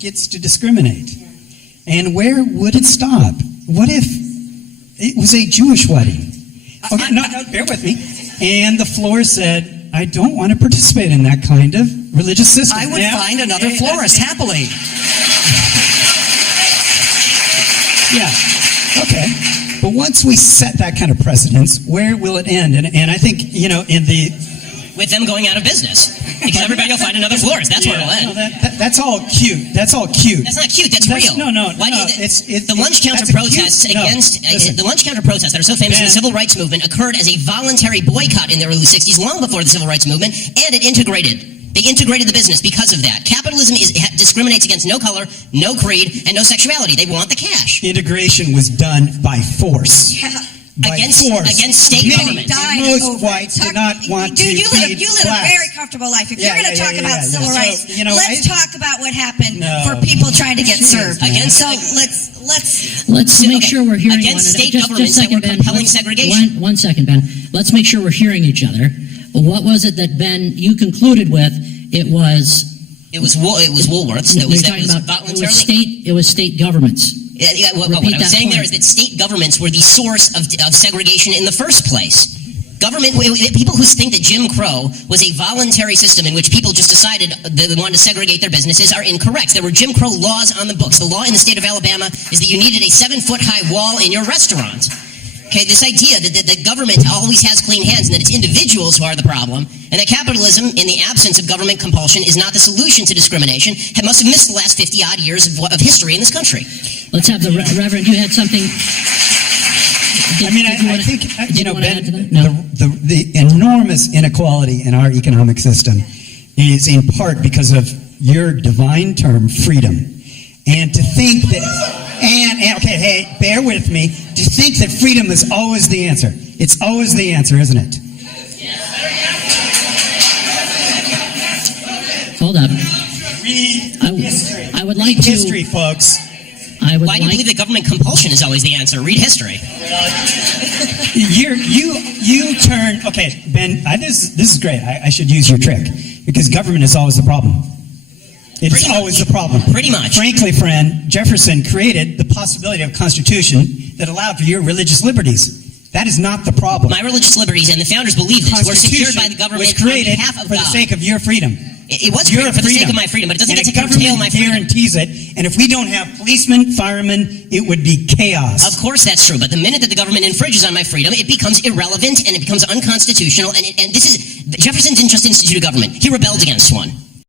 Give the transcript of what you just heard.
gets to discriminate? And where would it stop? What if it was a Jewish wedding? Okay, no, bear with me. And the floor said, I don't want to participate in that kind of religious system. I would find another florist, happily. Yeah, okay. But once we set that kind of precedence, where will it end? And I think, with them going out of business. Because everybody will find another florist. That's where it'll end. That's all cute. That's all cute. That's not cute. That's real. The lunch counter protests the lunch counter protests that are so famous in the civil rights movement occurred as a voluntary boycott in the early 60s, long before the civil rights movement, and it integrated. They integrated the business because of that. Capitalism discriminates against no color, no creed, and no sexuality. They want the cash. Integration was done by force. Yeah. Against state government. Most whites do not want to be You live a very comfortable life. If you're going to talk about civil rights, let's talk about what happened for people trying to get served. Let's make sure we're hearing against state governments that were compelling segregation. One second, Ben. Let's make sure we're hearing each other. What was it that, Ben, you concluded with? It was Woolworths. It was state governments. What I'm saying there is that state governments were the source of segregation in the first place. People who think that Jim Crow was a voluntary system in which people just decided they wanted to segregate their businesses are incorrect. There were Jim Crow laws on the books. The law in the state of Alabama is that you needed a 7-foot-high wall in your restaurant. Okay, this idea that the government always has clean hands and that it's individuals who are the problem, and that capitalism, in the absence of government compulsion, is not the solution to discrimination, must have missed the last 50-odd years of history in this country. Let's have the Reverend. You had something. I think Ben, the enormous inequality in our economic system is in part because of your divine term, freedom, and to think that. Bear with me. To think that freedom is always the answer. It's always the answer, isn't it? Hold up. Read history. I would like to... history, folks. Why do you believe that government compulsion is always the answer? Read history. You turn... Okay, Ben, this is great. I should use your trick. Because government is always the problem. It's always the problem. Pretty much. Frankly, friend, Jefferson created the possibility of a constitution that allowed for your religious liberties. That is not the problem. My religious liberties, and the founders believed this, were secured by the government was created on behalf of for God. the sake of your freedom. It was created for the sake of my freedom, but it doesn't get to curtail my freedom. Guarantees it, and if we don't have policemen, firemen, it would be chaos. Of course that's true, but the minute that the government infringes on my freedom, it becomes irrelevant and it becomes unconstitutional, and this is... Jefferson didn't just institute a government, he rebelled against one.